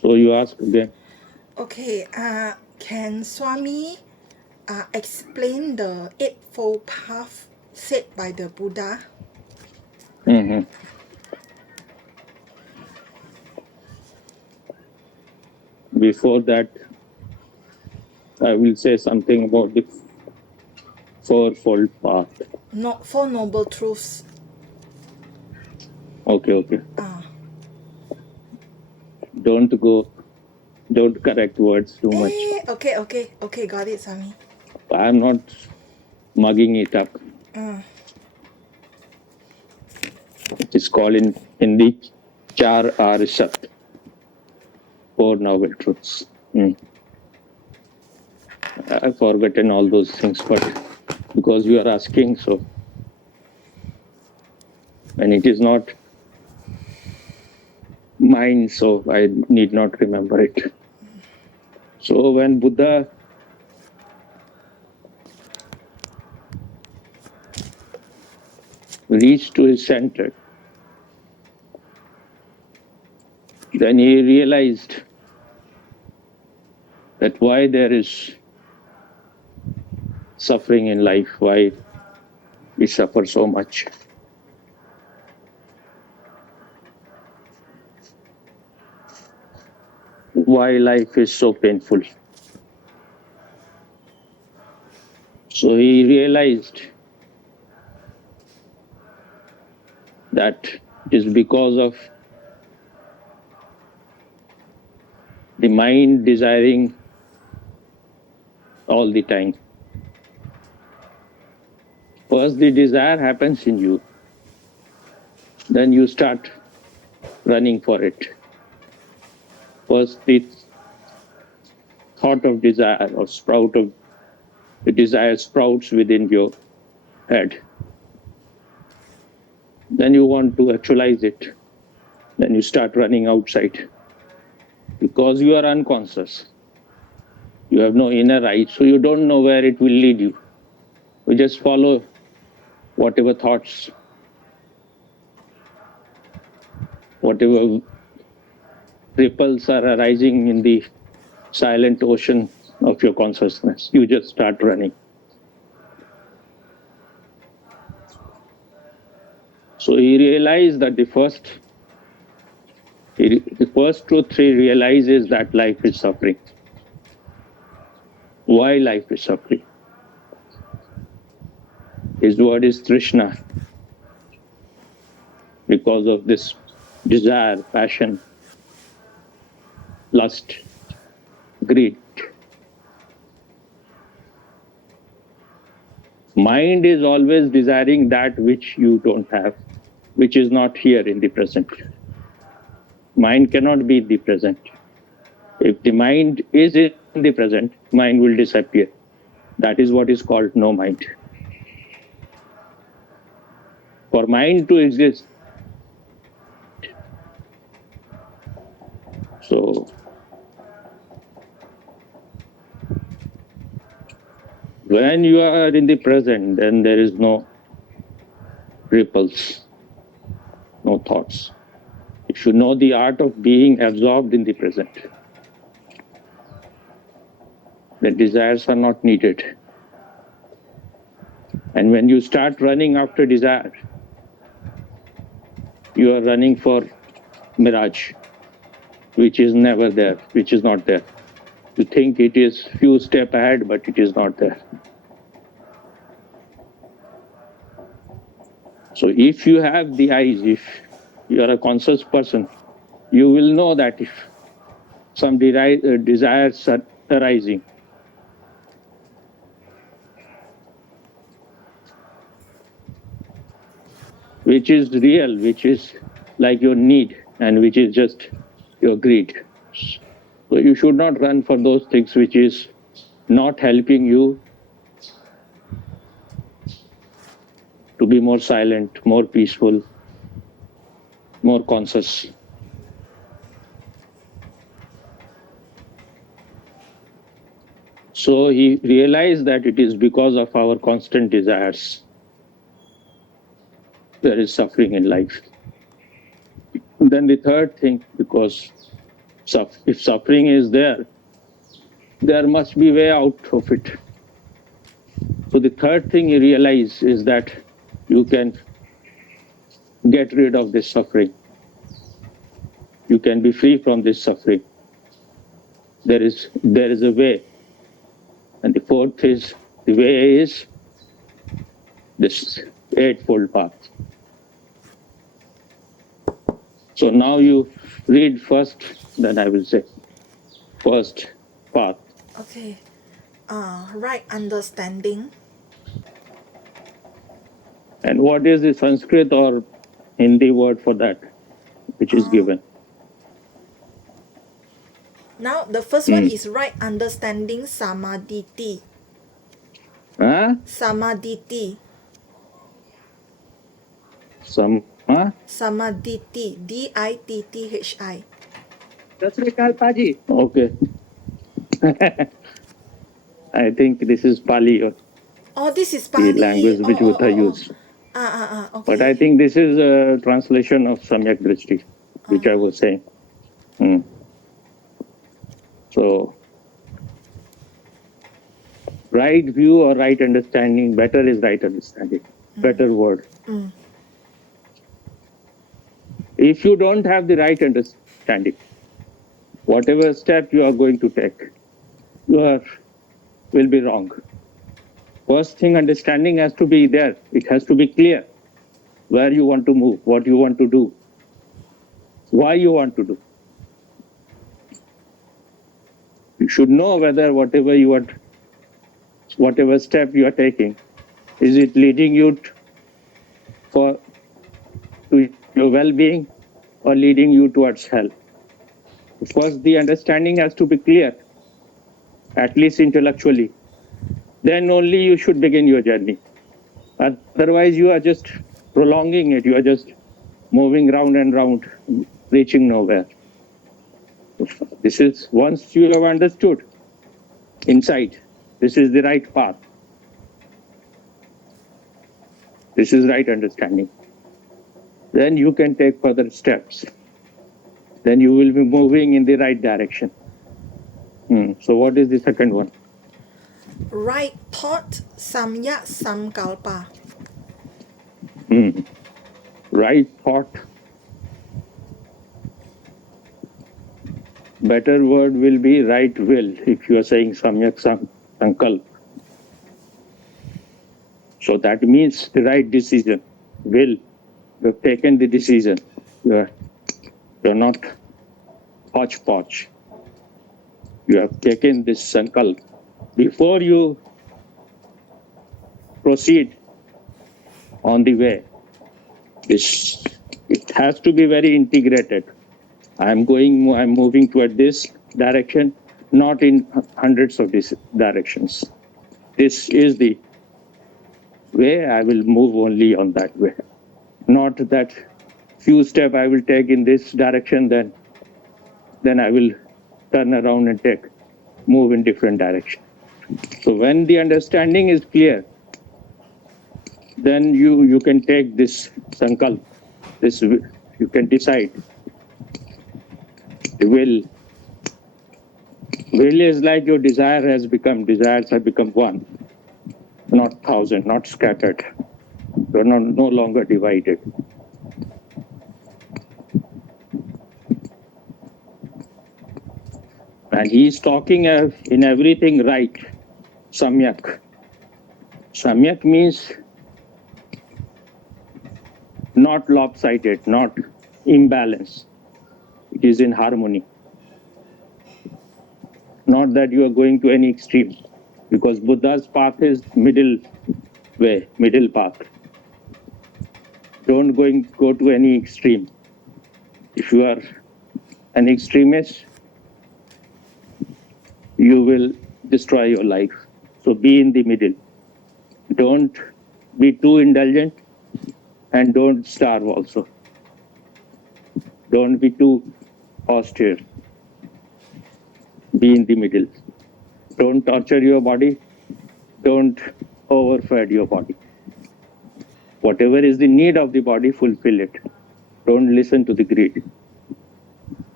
So you ask again. Okay, can Swami explain the Eightfold Path said by the Buddha? hmm Before that, I will say something about the fourfold path. Four Noble Truths. Okay. Uh, Don't go, don't correct words too much. okay, got it, Swami. I'm not mugging it up. Uh, It is called in Hindi Char Arishat, Four Noble Truths. I've forgotten all those things, but because you are asking, so, and it is not mine, so I need not remember it. So when Buddha reached to his center, then he realized that why there is suffering in life, why we suffer so much. Why life is so painful. So he realized that it is because of the mind desiring all the time. First, the desire happens in you, then you start running for it. First, the thought of desire or sprout of the desire sprouts within your head. Then you want to actualize it. Then you start running outside. Because you are unconscious, you have no inner eye, so you don't know where it will lead you. You just follow whatever thoughts, whatever ripples are arising in the silent ocean of your consciousness. You just start running. So he realized that the first truth he realizes that life is suffering. Why life is suffering? His word is Trishna. Because of this desire, passion, lust, greed. Mind is always desiring that which you don't have, which is not here in the present. Mind cannot be in the present. If the mind is in the present, mind will disappear. That is what is called no mind. For mind to exist, so when you are in the present, then there is no ripples, no thoughts. You should know the art of being absorbed in the present. The desires are not needed. And when you start running after desire, you are running for mirage, which is never there, which is not there. You think it is few steps ahead, but it is not there. So if you have the eyes, if you are a conscious person, you will know that if some desires are arising, which is real, which is like your need, and which is just your greed. So you should not run for those things which is not helping you to be more silent, more peaceful, more conscious. So he realized that it is because of our constant desires there is suffering in life. Then the third thing, because If suffering is there must be way out of it. So the third thing you realize is that you can get rid of this suffering. You can be free from this suffering. There is a way. And the fourth is, the way is this Eightfold Path. So now you read first, then I will say first path. Okay. Right understanding. And what is the Sanskrit or Hindi word for that, which is given? Now the first one is right understanding samadhi. Huh? Samadhi. Samadhi. Ditthi. Okay. I think this is Pali or Oh, this is the Pali. language which Buddha used. Okay. But I think this is a translation of Samyak Drishti, which I was saying. So, right view or right understanding, better is right understanding, better word. If you don't have the right understanding, whatever step you are going to take, will be wrong. First thing, understanding has to be there. It has to be clear where you want to move, what you want to do, why you want to do. You should know whether whatever step you are taking, is it leading you to your well-being or leading you towards hell. First, the understanding has to be clear, at least intellectually. Then only you should begin your journey. Otherwise, you are just prolonging it. You are just moving round and round, reaching nowhere. This is, once you have understood inside, this is the right path. This is right understanding. Then you can take further steps. Then you will be moving in the right direction. So what is the second one? Right thought, samyak samkalpa. Right thought. Better word will be right will, if you are saying samyak sankalp. So that means the right decision. Will. You have taken the decision. You are not hodgepodge. You have taken this sankalp. Before you proceed on the way, it has to be very integrated. I'm moving toward this direction, not in hundreds of these directions. This is the way, I will move only on that way. Not that few steps I will take in this direction, then I will turn around and move in different direction. So when the understanding is clear, then you can take this sankalp, you can decide. The will is like your desires have become one, not thousand, not scattered. You're no longer divided. And he's talking in everything right. Samyak. Samyak means not lopsided, not imbalance. It is in harmony. Not that you are going to any extreme, because Buddha's path is middle way, middle path. Don't go to any extreme. If you are an extremist, you will destroy your life. So be in the middle. Don't be too indulgent and don't starve also. Don't be too austere. Be in the middle. Don't torture your body. Don't overfeed your body. Whatever is the need of the body, fulfill it. Don't listen to the greed.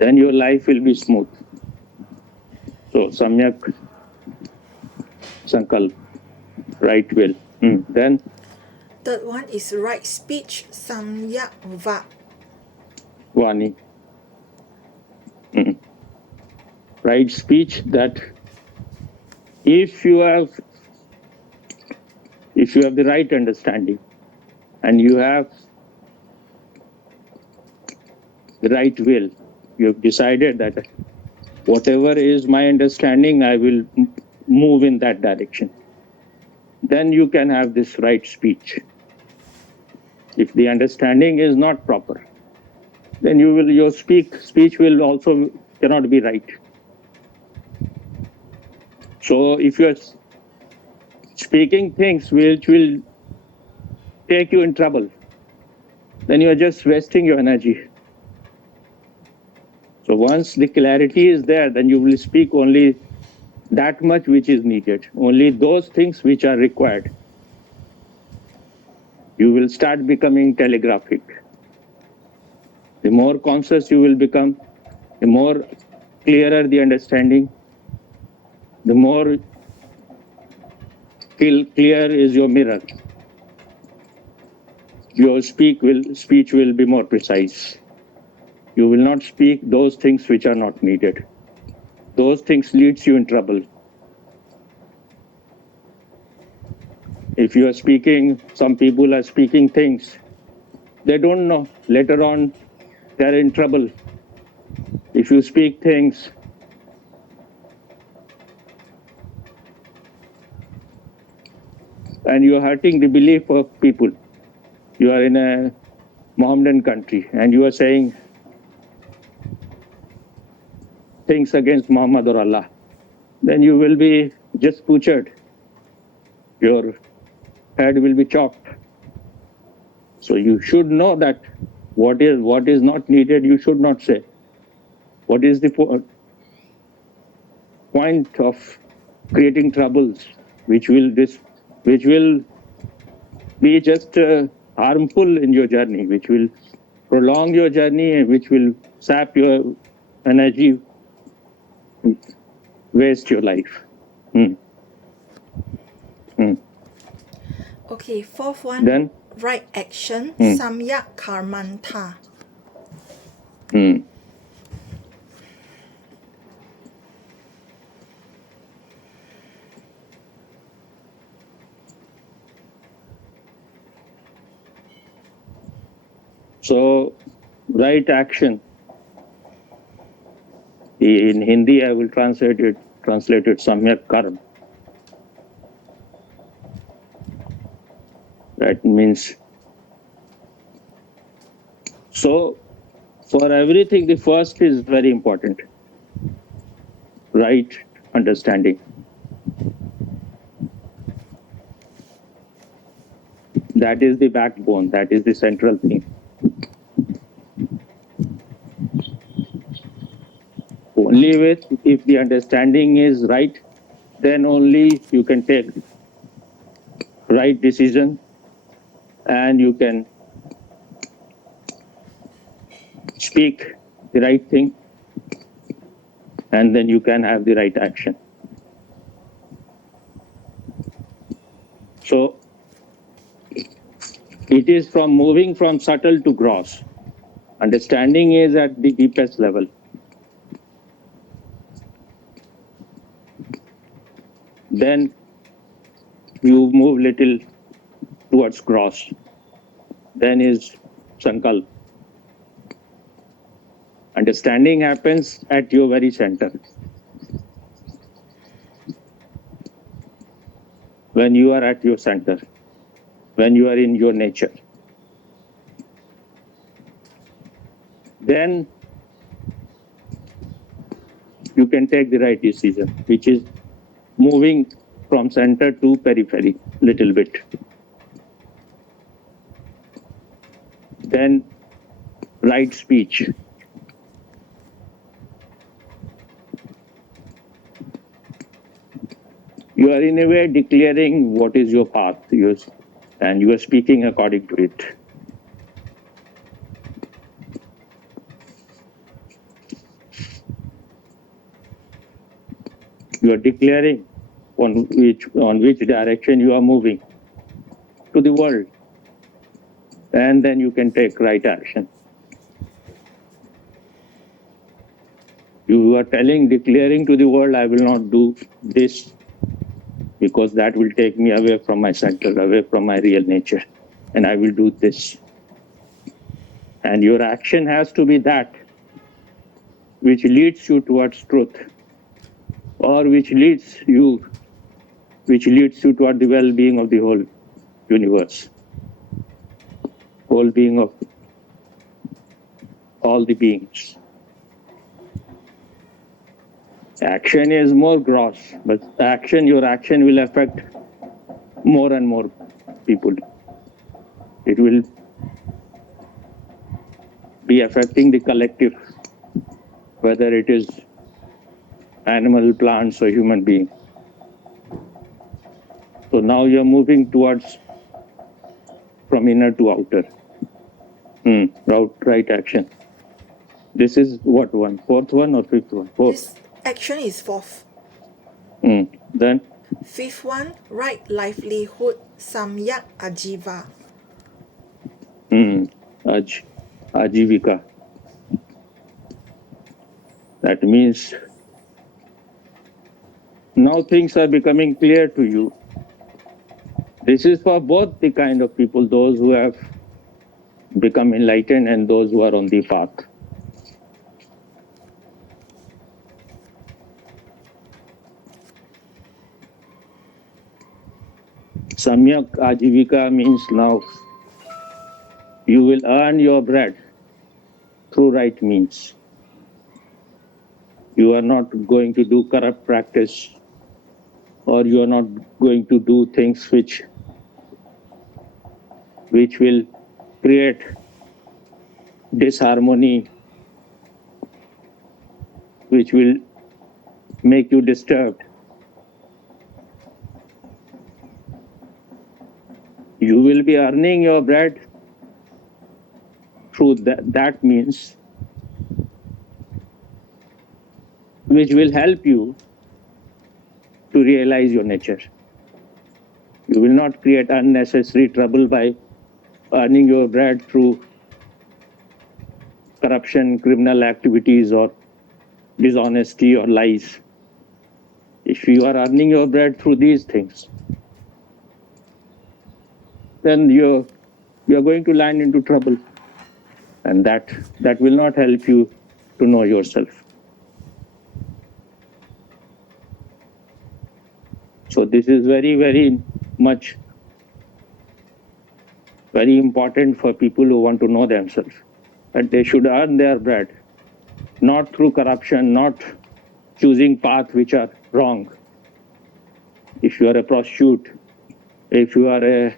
then your life will be smooth. So samyak sankalp, right will. Then Third one is right speech, samyak vani, right speech, that if you have the right understanding and you have the right will, you have decided that whatever is my understanding, I will move in that direction. Then you can have this right speech. If the understanding is not proper, then your speech will also cannot be right. So if you are speaking things which will take you in trouble, then you are just wasting your energy. So once the clarity is there, then you will speak only that much which is needed, only those things which are required. You will start becoming telegraphic. The more conscious you will become, the more clearer the understanding, the more clear is your mirror. Your speech will be more precise. You will not speak those things which are not needed. Those things leads you in trouble. If you are speaking, some people are speaking things, they don't know. Later on, they're in trouble. If you speak things and you're hurting the belief of people, you are in a Mohammedan country and you are saying things against Muhammad or Allah, then you will be just butchered. Your head will be chopped. So you should know that what is not needed, you should not say. What is the point of creating troubles which will be just harmful in your journey, which will prolong your journey, which will sap your energy, waste your life. Okay, fourth one, Then right action, samyak karmanta. So right action, in Hindi I will translate it samyak karma. That means, so for everything the first is very important, right understanding. That is the backbone, that is the central thing. Only if the understanding is right, then only you can take right decision and you can speak the right thing, and then you can have the right action. So it is from moving from subtle to gross. Understanding is at the deepest level. Then you move little towards gross. Then is sankalp. Understanding happens at your very center. When you are at your center, when you are in your nature, then you can take the right decision, which is moving from center to periphery little bit. Then right speech. You are in a way declaring what is your path, and you are speaking according to it. You are declaring on which direction you are moving to the world. And then you can take right action. You are declaring to the world, I will not do this because that will take me away from my center, away from my real nature. And I will do this. And your action has to be that which leads you towards truth, or which leads you toward the well-being of the whole universe, whole being of all the beings. Action is more gross, but your action will affect more and more people. It will be affecting the collective, whether it is animal, plants, or human being. So now you're moving towards from inner to outer. Right action. This is what one? Fourth one or fifth one? Fourth. This action is fourth. Then? Fifth one, right livelihood, samyak ajiva. Ajivika. That means now things are becoming clear to you. This is for both the kind of people, those who have become enlightened and those who are on the path. Samyak Ajivika means now you will earn your bread through right means. You are not going to do corrupt practice, or you are not going to do things which will create disharmony, which will make you disturbed. You will be earning your bread through that means, which will help you to realize your nature. You will not create unnecessary trouble by earning your bread through corruption, criminal activities, or dishonesty or lies. If you are earning your bread through these things, then you are going to land into trouble, and that will not help you to know yourself. So this is very, very much very important for people who want to know themselves, that they should earn their bread, not through corruption, not choosing paths which are wrong. If you are a prostitute, if you are a,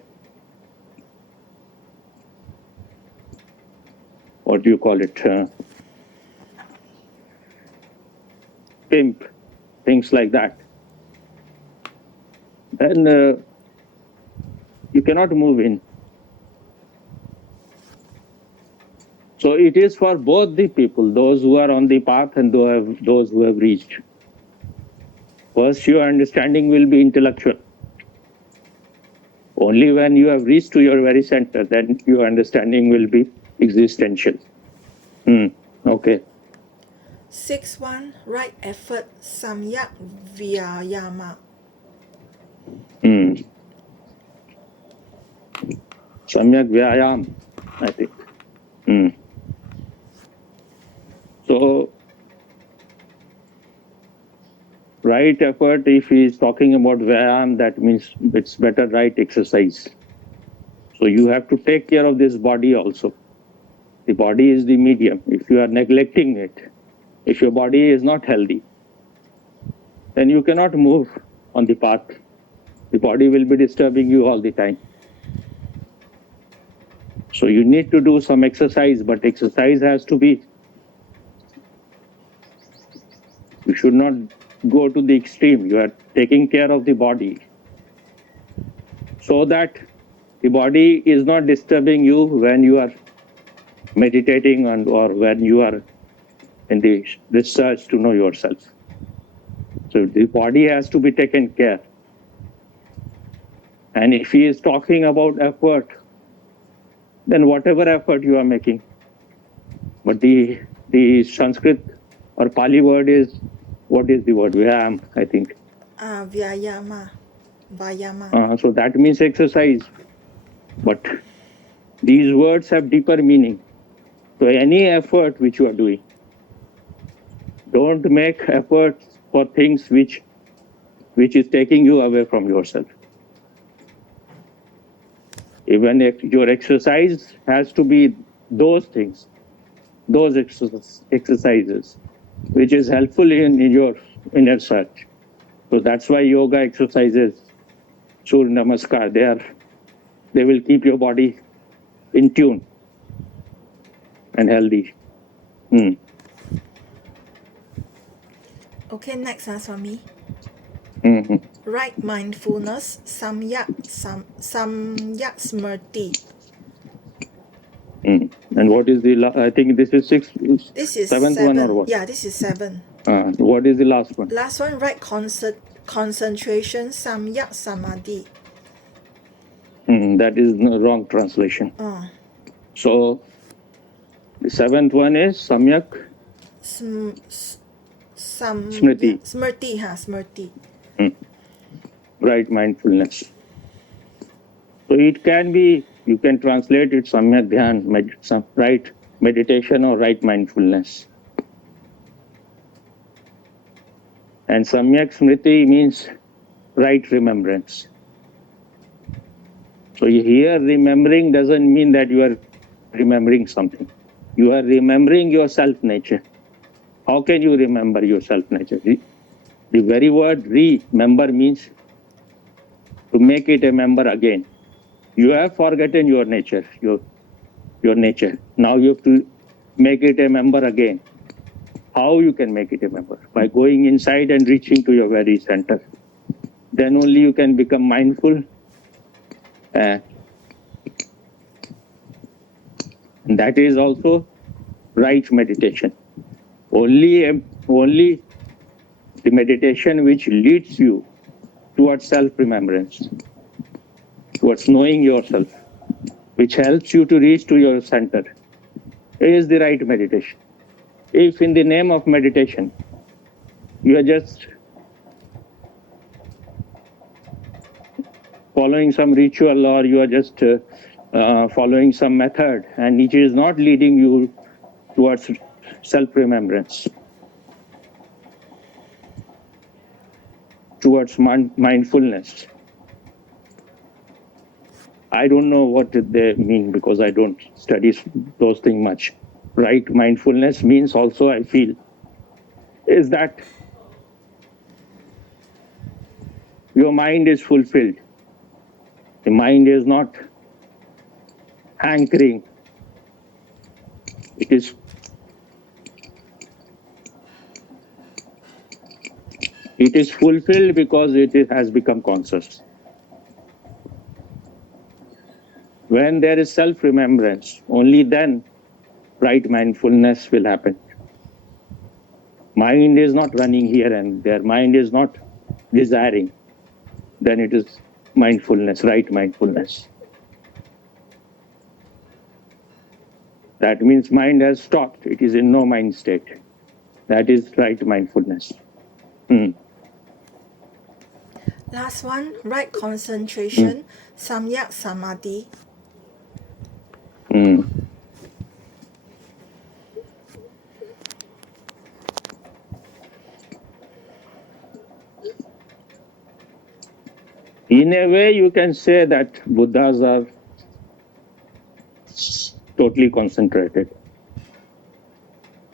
what do you call it, pimp, things like that, then you cannot move in. So it is for both the people, those who are on the path and those who have reached. First, your understanding will be intellectual. Only when you have reached to your very center, then your understanding will be existential. Okay. Sixth one, right effort, samyak vyayama. Samyak vyayam, I think. So, right effort, if he is talking about vyayam, that means it's better right exercise. So you have to take care of this body also. The body is the medium. If you are neglecting it, if your body is not healthy, then you cannot move on the path. The body will be disturbing you all the time. So you need to do some exercise, but exercise has to be, you should not go to the extreme. You are taking care of the body so that the body is not disturbing you when you are meditating or when you are in this search to know yourself. So the body has to be taken care. And if he is talking about effort, then whatever effort you are making. But the Sanskrit or Pali word is, what is the word? Vyayam, I think. Vyayama. Vayama. So that means exercise. But these words have deeper meaning. So any effort which you are doing, don't make efforts for things which is taking you away from yourself. Even if your exercise has to be those things, those exercises, which is helpful in your inner search. So that's why yoga exercises, Surya Namaskar, they will keep your body in tune and healthy. Okay, next, Swami. Mm-hmm. Right mindfulness, samyak smrti. And what is the, I think this is This is seventh seven. one or what? Yeah, this is 7. What is the last one? Last one, right concentration, samyak samadhi. That is the wrong translation. So the 7th one is samyak smriti. Smrti. Right mindfulness. So it can be, you can translate it samyak dhyan, right meditation or right mindfulness. And samyak smriti means right remembrance. So here remembering doesn't mean that you are remembering something. You are remembering your self-nature. How can you remember your self-nature? The very word remember means to make it a member again. You have forgotten your nature, your nature. Now you have to make it a member again. How you can make it a member? By going inside and reaching to your very center. Then only you can become mindful. And that is also right meditation. Only the meditation which leads you towards self-remembrance, towards knowing yourself, which helps you to reach to your center, is the right meditation. If in the name of meditation, you are just following some ritual or you are just following some method and it is not leading you towards self-remembrance, towards mindfulness. I don't know what they mean because I don't study those things much. Right mindfulness means also, I feel, is that your mind is fulfilled. The mind is not hankering. It is fulfilled because it has become conscious. When there is self-remembrance, only then right mindfulness will happen. Mind is not running here and there. Mind is not desiring. Then it is mindfulness, right mindfulness. That means mind has stopped. It is in no mind state. That is right mindfulness. Last one, right concentration, samyak samadhi. In a way, you can say that Buddhas are totally concentrated.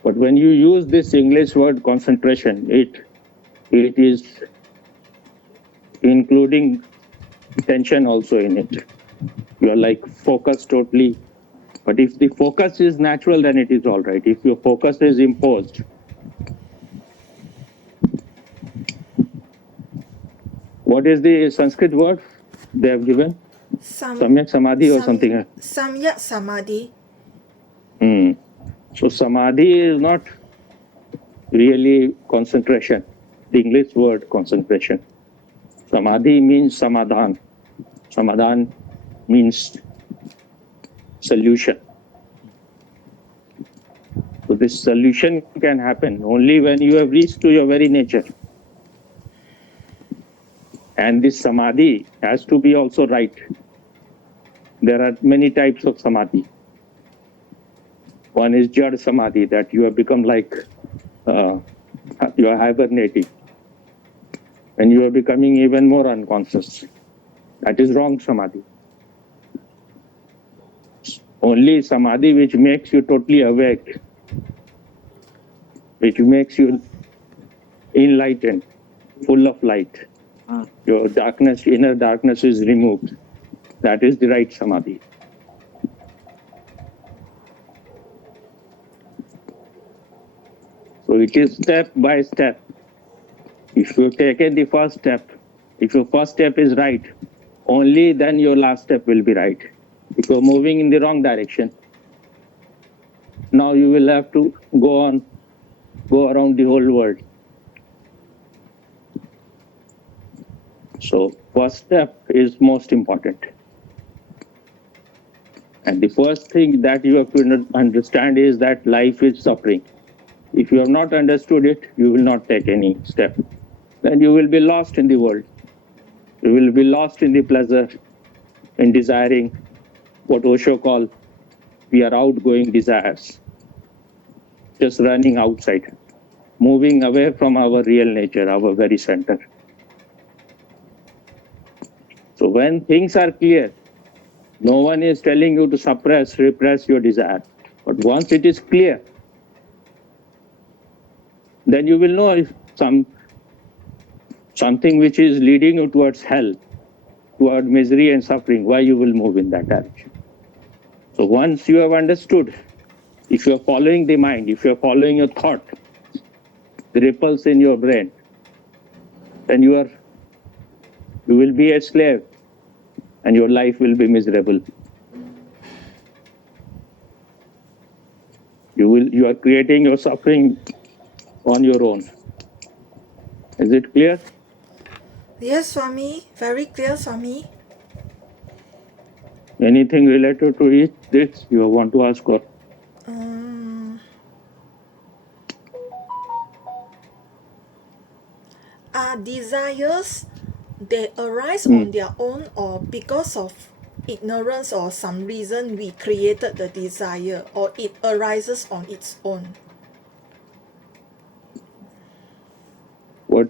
But when you use this English word concentration, it is including tension also in it. You are like focused totally. But if the focus is natural, then it is all right. If your focus is imposed, what is the Sanskrit word they have given? Samyak Samadhi or something? Samyak Samadhi. So Samadhi is not really concentration. the English word concentration. Samadhi means samadhan. Samadhan means solution. So this solution can happen only when you have reached to your very nature. And this samadhi has to be also right. There are many types of samadhi. One is jad samadhi, that you have become like you are hibernating and you are becoming even more unconscious. That is wrong samadhi. Only samadhi which makes you totally awake, which makes you enlightened, full of light. Your darkness, inner darkness is removed. That is the right samadhi. So it is step by step. If you have taken the first step, if your first step is right, only then your last step will be right. If you are moving in the wrong direction, now you will have to go around the whole world. So first step is most important. And the first thing that you have to understand is that life is suffering. If you have not understood it, you will not take any step. Then you will be lost in the world. You will be lost in the pleasure, in desiring what Osho called, we are outgoing desires. Just running outside, moving away from our real nature, our very center. So when things are clear, no one is telling you to suppress, repress your desire. But once it is clear, then you will know if something which is leading you towards hell, toward misery and suffering, why you will move in that direction. So once you have understood, if you are following the mind, if you are following your thought, the ripples in your brain, then you will be a slave and your life will be miserable. You are creating your suffering on your own. Is it clear? Yes, Swami. Very clear, Swami. Anything related to this you want to ask or? Are desires, they arise on their own or because of ignorance or some reason we created the desire, or it arises on its own? What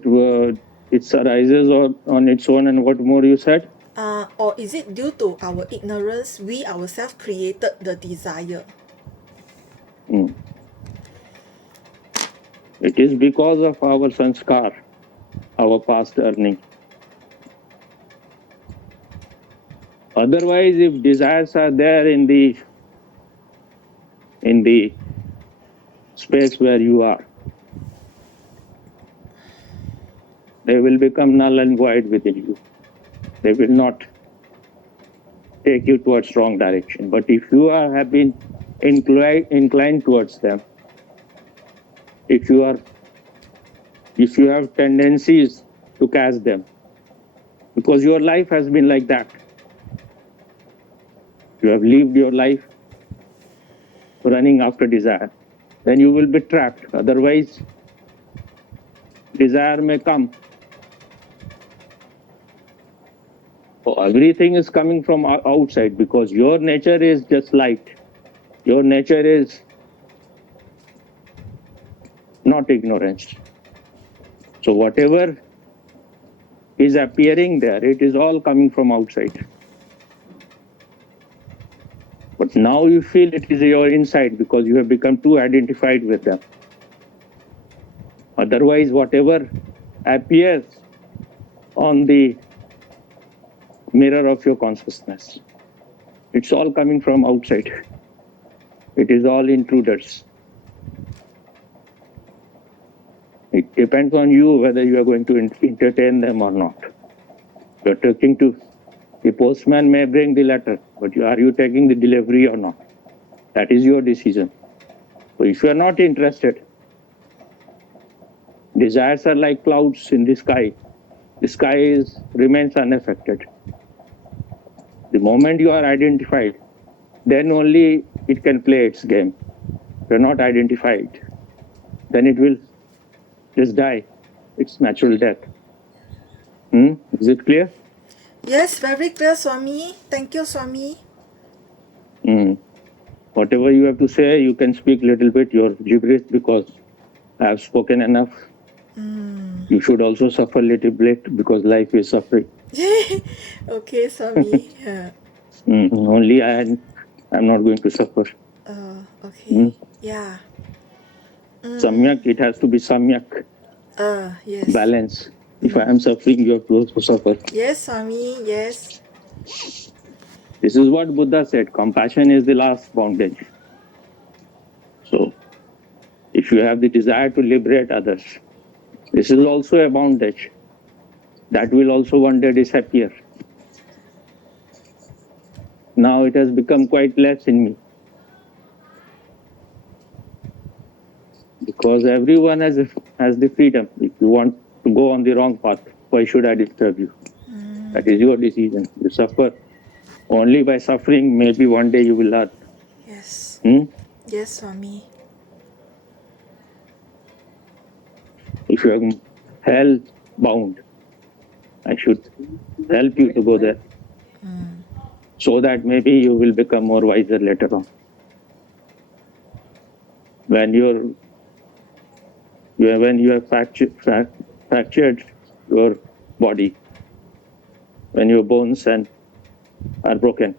it arises on its own, and what more you said? Or is it due to our ignorance we ourselves created the desire? It is because of our sanskar, our past earning. Otherwise, if desires are there in the space where you are, they will become null and void within you. They will not take you towards wrong direction. But if you have been inclined towards them, if you have tendencies to catch them, because your life has been like that, you have lived your life running after desire, then you will be trapped. Otherwise, desire may come. So everything is coming from outside, because your nature is just light. Your nature is not ignorance. So whatever is appearing there, it is all coming from outside. But now you feel it is your inside because you have become too identified with them. Otherwise, whatever appears on the mirror of your consciousness, it's all coming from outside. It is all intruders. It depends on you whether you are going to entertain them or not. You are talking to the postman may bring the letter, but are you taking the delivery or not? That is your decision. So if you are not interested, Desires are like clouds in the sky. The sky remains unaffected. The moment you are identified, then only it can play its game. If you're not identified, then it will just die. It's natural death. Is it clear? Yes, very clear, Swami. Thank you, Swami. Whatever you have to say, you can speak a little bit. You're gibberish because I have spoken enough. You should also suffer a little bit because life is suffering. Okay, Swami. Yeah. Only I'm not going to suffer. Okay. Yeah. Samyak, it has to be samyak. Yes. Balance. If I am suffering, you have to also suffer. Yes, Swami. Yes. This is what Buddha said. Compassion is the last bondage. So, if you have the desire to liberate others, this is also a bondage. That will also one day disappear. Now it has become quite less in me. Because everyone has the freedom. If you want to go on the wrong path, why should I disturb you? That is your decision. You suffer. Only by suffering, maybe one day you will learn. Yes. Yes, Swami. If you are hell bound, I should help you to go there. So that maybe you will become more wiser later on. When you have fractured your body, when your bones are broken,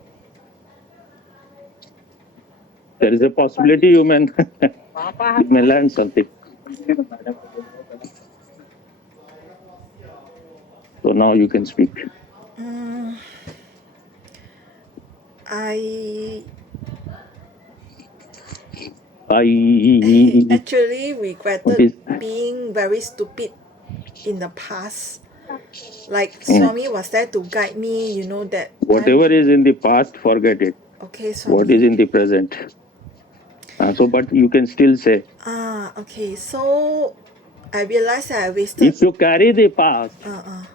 there is a possibility you may learn something. So now you can speak. I I actually What regretted is- being very stupid in the past. Like Swami was there to guide me, you know that. Whatever is in the past, forget it. Okay, Swami. What is in the present? But you can still say, Okay. So I realized that I wasted. if you carry the past,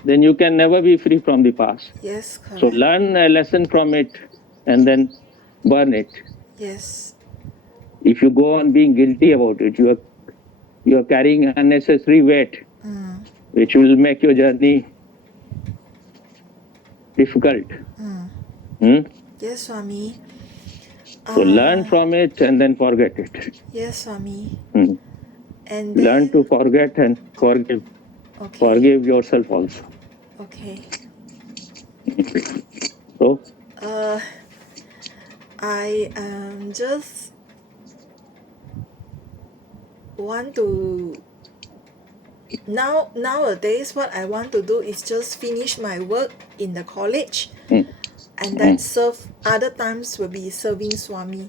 then you can never be free from the past. Yes, correct. So learn a lesson from it and then burn it. Yes. If you go on being guilty about it, you are carrying unnecessary weight, which will make your journey difficult. Yes, Swami. So learn from it and then forget it. Yes, Swami. Mm. And Learn then, to forget and forgive. okay. Forgive yourself also. Okay. So I just want to nowadays what I want to do is just finish my work in the college and then serve. Other times will be serving Swami,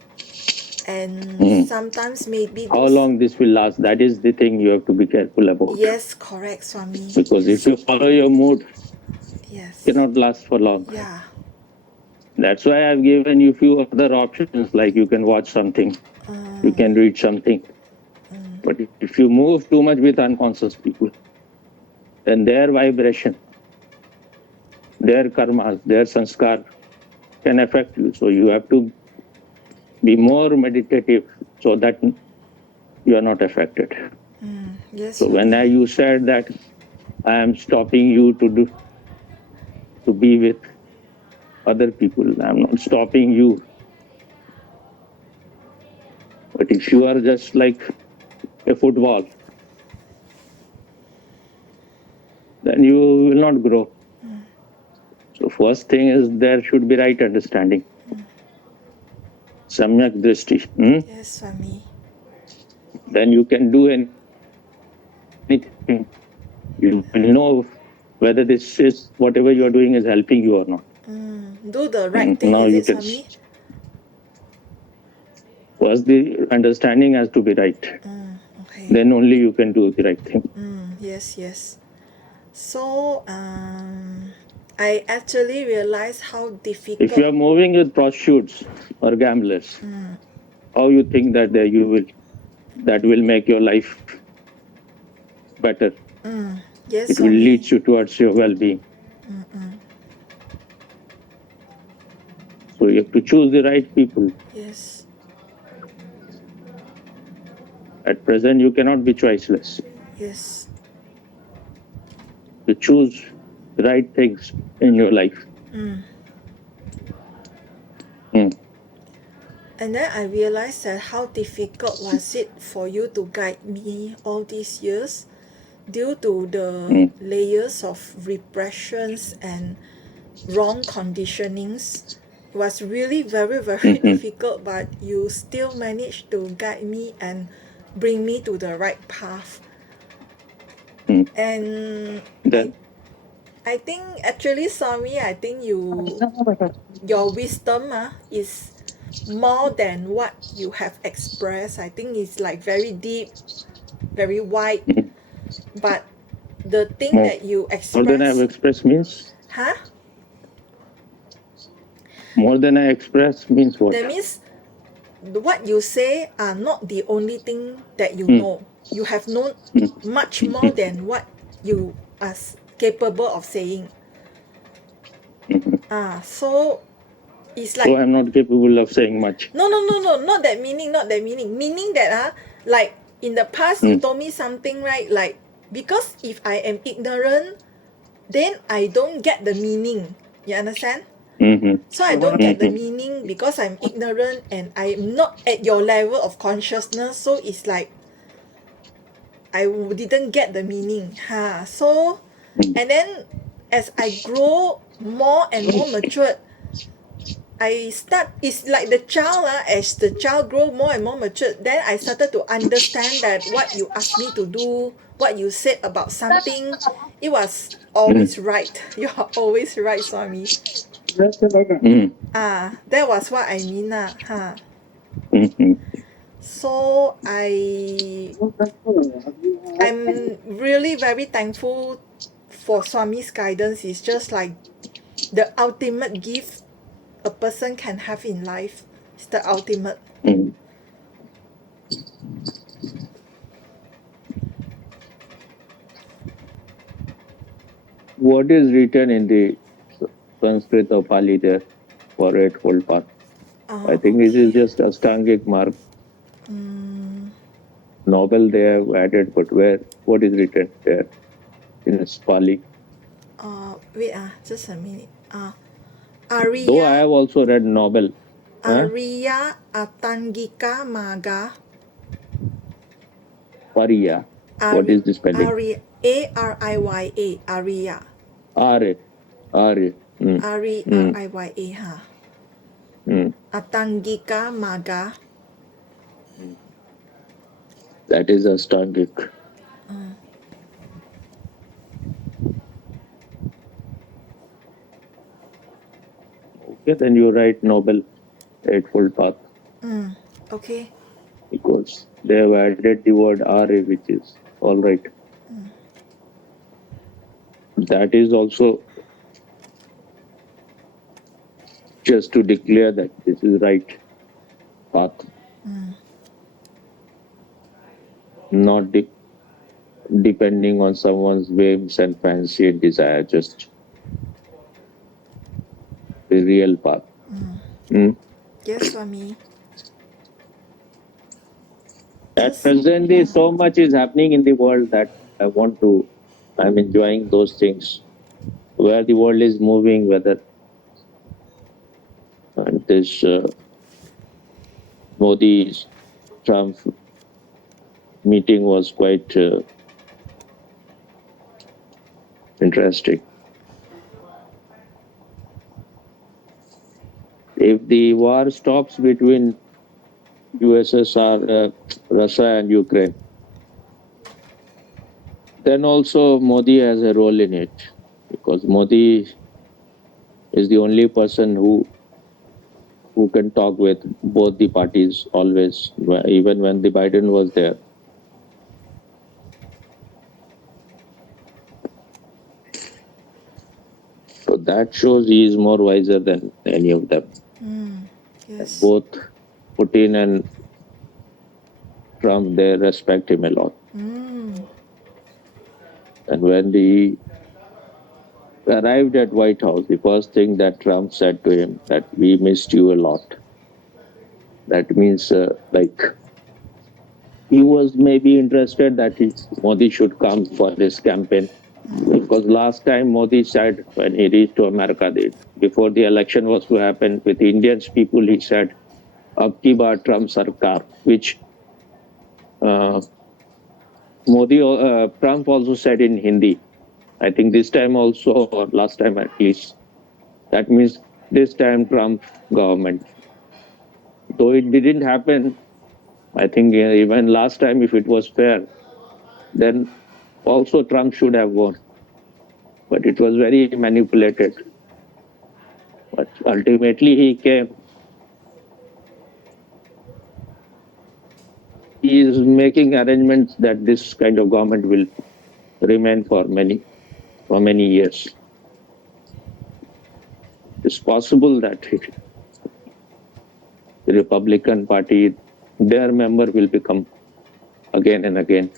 and sometimes maybe how long this will last, that is the thing you have to be careful about. Yes, correct, Swami. Because if you follow your mood, Yes. it cannot last for long. Yeah. That's why I've given you few other options, like you can watch something, you can read something. But if you move too much with unconscious people, then their vibration, their karmas, their sanskar can affect you. So you have to be more meditative so that you are not affected. Yes. So when you said that I am stopping you to be with other people, I'm not stopping you. But if you are just like a football, then you will not grow. So first thing is there should be right understanding. Samyak drishti. Yes, Swami. Then you can do anything. You will know whether this is whatever you are doing is helping you or not. Do the right thing, Now is you it, can. Swami? First, the understanding has to be right. Okay. Then only you can do the right thing. Yes, yes. So I actually realized how difficult. If you are moving with prostitutes or gamblers, how you think that that will make your life better. Yes, It will Swami. lead you towards your well-being. So you have to choose the right people. Yes. At present, you cannot be choiceless. Yes. To choose the right things in your life. And then I realized that how difficult was it for you to guide me all these years due to the layers of repressions and wrong conditionings. It was really very, very difficult, but you still managed to guide me and bring me to the right path. And Then, I think actually, Swami, I think your wisdom is more than what you have expressed. I think it's like very deep, very wide. But the thing that you more than I have express, expressed means? huh? More than I express means what? That means what you say are not the only thing that you know. You have known much more than what you are capable of saying. So it's like So I'm not capable of saying much. no, not that meaning, meaning that like in the past you told me something, right? Like, because if I am ignorant, then I don't get the meaning, you understand? So I don't get the meaning because I'm ignorant and I'm not at your level of consciousness, so it's like I didn't get the meaning. So and then as I grow more and more matured, I start, it's like the child as the child grow more and more matured, then I started to understand that what you asked me to do, what you said about something, it was always right. You are always right, Swami. That was what I mean. So I'm really very thankful for Swami's guidance. It's just like the ultimate gift a person can have in life. It's the ultimate. What is written in the Sanskrit or Pali there for Eightfold Path? I think this is just Ashtangic mark. Novel they have added, but what is written there in Pali? Wait, just a minute. Though Arya, I have also read novel. Arya Atangika Maga. Pariya. What is the spelling? Arya, Ariya, Arya. Arya. Arya. Ariya, Atangika Maga. That is Ashtangic. Okay, then you write novel Eightfold Path. Okay. Because they have added the word Arya, which is all right. That is also just to declare that this is right path. Not depending on someone's whims and fancy and desire, just the real path. Yes, Swami. At presently, so much is happening in the world that I'm enjoying those things. Where the world is moving, whether this Modi Trump meeting was quite interesting. If the war stops between USSR, Russia and Ukraine, then also Modi has a role in it, because Modi is the only person who can talk with both the parties always, even when the Biden was there. So that shows he is more wiser than any of them. Yes. Both Putin and Trump, they respect him a lot. And when he arrived at White House, the first thing that Trump said to him that we missed you a lot. That means he was maybe interested that Modi should come for this campaign. Because last time Modi said when he reached to America, before the election was to happen with Indians people, he said, "Ab ki baar Trump sarkar," which Trump also said in Hindi. I think this time also, or last time at least. That means this time Trump government. Though it didn't happen, I think even last time, if it was fair, then also Trump should have won. But it was very manipulated. But ultimately he came. He is making arrangements that this kind of government will remain for many years. It's possible that the Republican Party, their member will become again and again.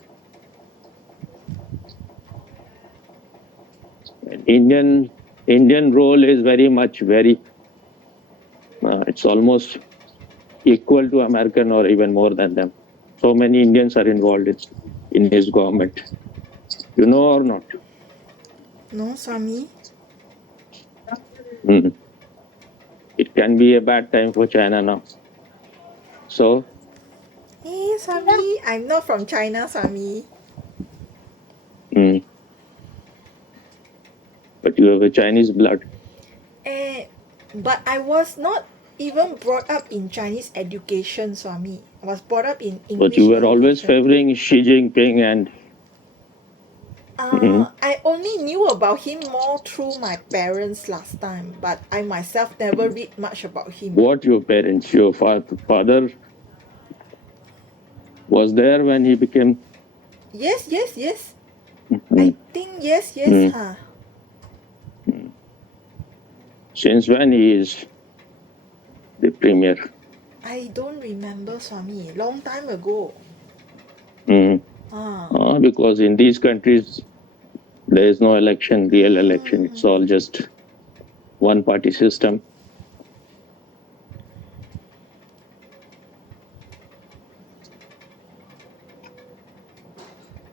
And Indian role is it's almost equal to American or even more than them. So many Indians are involved in his government. You know or not? No, Swami. It can be a bad time for China now. So, Hey, Swami, I'm not from China, Swami. But you have a Chinese blood. But I was not even brought up in Chinese education, Swami. I was brought up in English. But you were always education. favoring Xi Jinping and I only knew about him more through my parents last time, but I myself never read much about him. What your parents? Your father was there when he became... Yes. I think yes, huh? Since when he is the premier? I don't remember, Swami. Long time ago. Because in these countries, there is no real election. It's all just one party system.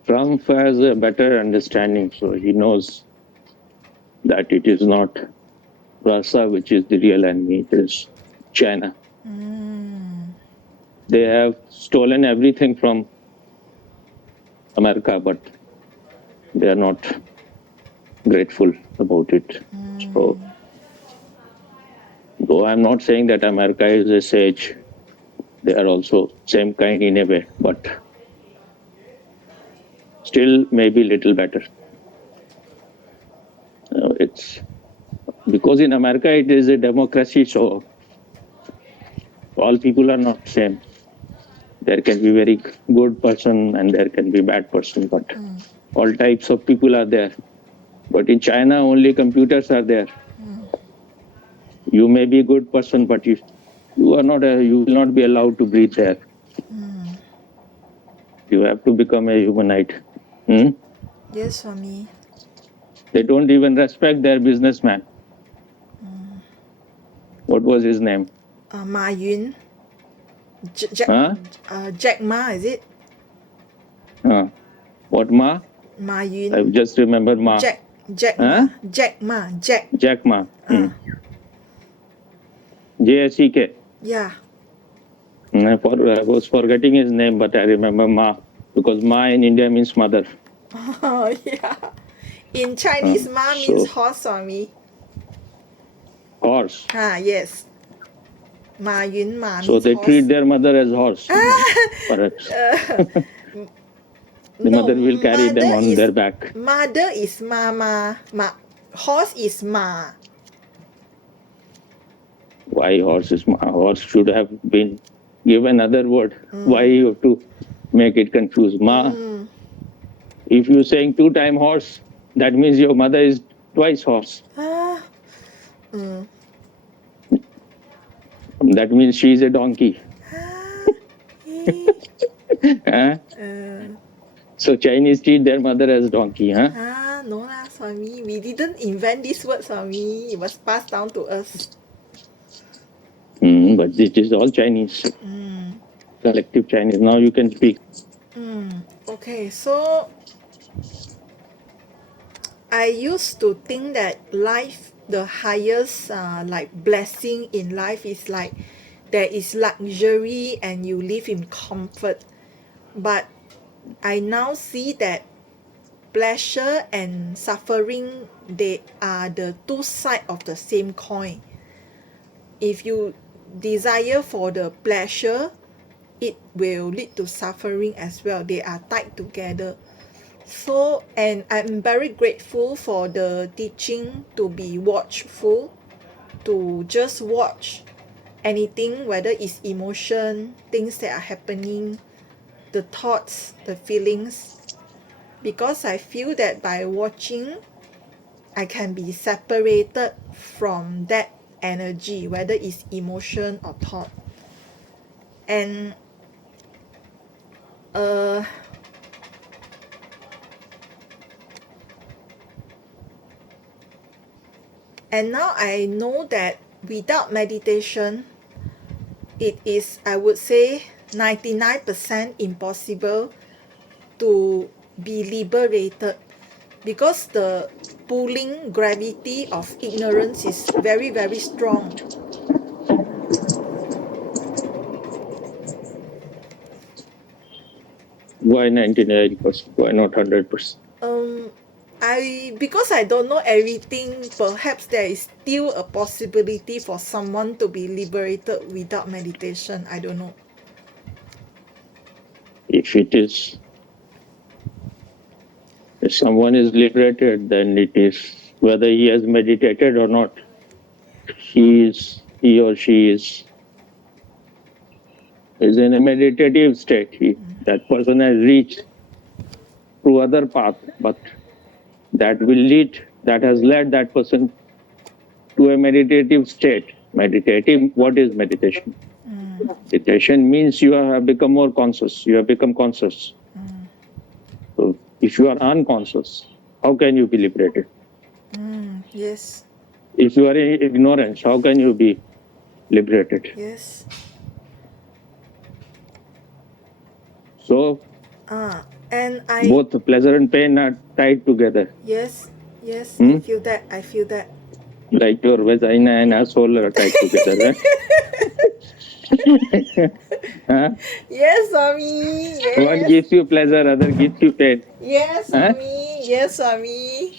Trump has a better understanding, so he knows that it is not Russia which is the real enemy, it is China. They have stolen everything from America, but they are not grateful about it. So, though I'm not saying that America is a sage, they are also same kind in a way, but still maybe little better. It's because in America it is a democracy, so all people are not same. There can be very good person and there can be bad person, but all types of people are there. But in China, only computers are there. You may be a good person, but you will not be allowed to breathe there. You have to become a humanite. Yes, Swami. They don't even respect their businessman. What was his name? Ma Yun. Jack Ma, is it? What Ma? Ma Yun. I just remember Ma. Jack Ma. JSEK. Yeah. I was forgetting his name, but I remember Ma, because Ma in India means mother. Oh, yeah. In Chinese, Ma means horse, Swami. Horse? Yes. Ma Yun, Ma means so they horse. treat their mother as horse, perhaps. The mother will carry them on their back. Mother is Mama. Horse is Ma. Why horse is Ma? Horse should have been given another word. Why you have to make it confused? Ma. If you're saying 2 times horse, that means your mother is twice horse. That means she is a donkey. So Chinese treat their mother as donkey, huh? Swami. We didn't invent this word, Swami. It was passed down to us. But it is all Chinese, collective Chinese. Now you can speak. Okay, so I used to think that life, the highest like blessing in life is like there is luxury and you live in comfort. But I now see that pleasure and suffering, they are the two sides of the same coin. If you desire for the pleasure, it will lead to suffering as well. They are tied together. So, and I'm very grateful for the teaching to be watchful, to just watch anything, whether it's emotion, things that are happening, the thoughts, the feelings, because I feel that by watching, I can be separated from that energy, whether it's emotion or thought. And and now I know that without meditation, it is, I would say, 99% impossible to be liberated, because the pulling gravity of ignorance is very, very strong. Why 99%? Why not 100%? Because I don't know everything, perhaps there is still a possibility for someone to be liberated without meditation. I don't know. If someone is liberated, then it is whether he has meditated or not. He or she is in a meditative state. That person has reached through other path, but that has led that person to a meditative state. What is meditation? Meditation means you have become more conscious. You have become conscious. So if you are unconscious, how can you be liberated? Yes. If you are in ignorance, how can you be liberated? Yes. So And I both pleasure and pain are tied together. Yes, I feel that. Like your vagina and asshole are tied together. Huh? Yes, Swami. Yes. One gives you pleasure, other gives you pain. Yes, Swami. Yes, Swami.